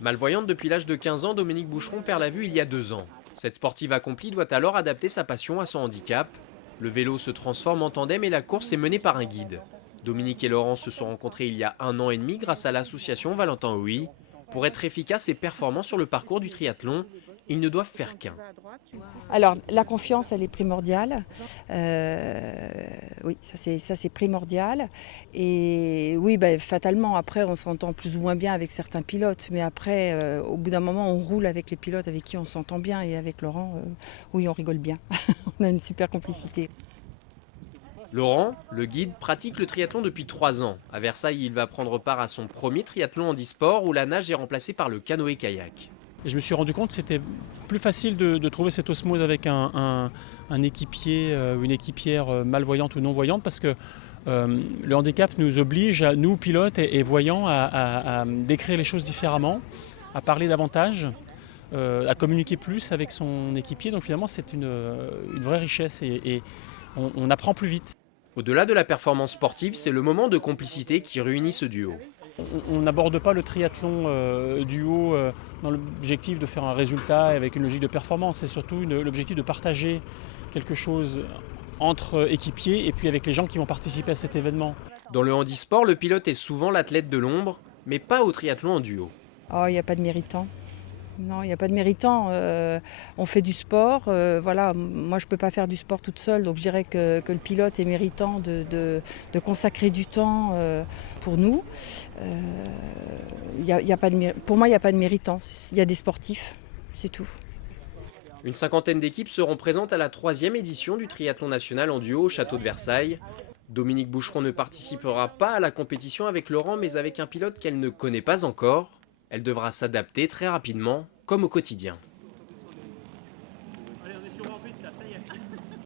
Malvoyante depuis l'âge de 15 ans, Dominique Boucheron perd la vue il y a 2 ans. Cette sportive accomplie doit alors adapter sa passion à son handicap. Le vélo se transforme en tandem et la course est menée par un guide. Dominique et Laurent se sont rencontrés il y a 1 an et demi grâce à l'association Valentin Oui. Pour être efficace et performant sur le parcours du triathlon, ils ne doivent faire qu'un. Alors, la confiance, elle est primordiale. Oui, ça c'est primordial. Et oui, bah, fatalement, après, on s'entend plus ou moins bien avec certains pilotes. Mais après, au bout d'un moment, on roule avec les pilotes avec qui on s'entend bien. Et avec Laurent, oui, on rigole bien. On a une super complicité. Laurent, le guide, pratique le triathlon depuis 3 ans. À Versailles, il va prendre part à son premier triathlon handisport où la nage est remplacée par le canoë-kayak. Et je me suis rendu compte que c'était plus facile de trouver cette osmose avec un équipier, une équipière malvoyante ou non-voyante parce que le handicap nous oblige, à nous pilotes et voyants, à décrire les choses différemment, à parler davantage, à communiquer plus avec son équipier. Donc finalement c'est une vraie richesse et on apprend plus vite. Au-delà de la performance sportive, c'est le moment de complicité qui réunit ce duo. On n'aborde pas le triathlon duo dans l'objectif de faire un résultat avec une logique de performance. C'est surtout l'objectif de partager quelque chose entre équipiers et puis avec les gens qui vont participer à cet événement. Dans le handisport, le pilote est souvent l'athlète de l'ombre, mais pas au triathlon en duo. Oh, il n'y a pas de méritant. Non, il n'y a pas de méritant. On fait du sport. Voilà, moi, je ne peux pas faire du sport toute seule. Donc, je dirais que le pilote est méritant de consacrer du temps pour nous. Y a pas pour moi, il n'y a pas de méritant. Il y a des sportifs, c'est tout. Une cinquantaine d'équipes seront présentes à la 3e édition du triathlon national en duo au château de Versailles. Dominique Boucheron ne participera pas à la compétition avec Laurent, mais avec un pilote qu'elle ne connaît pas encore. Elle devra s'adapter très rapidement, comme au quotidien. Allez, on est sur 28 là, ça y est.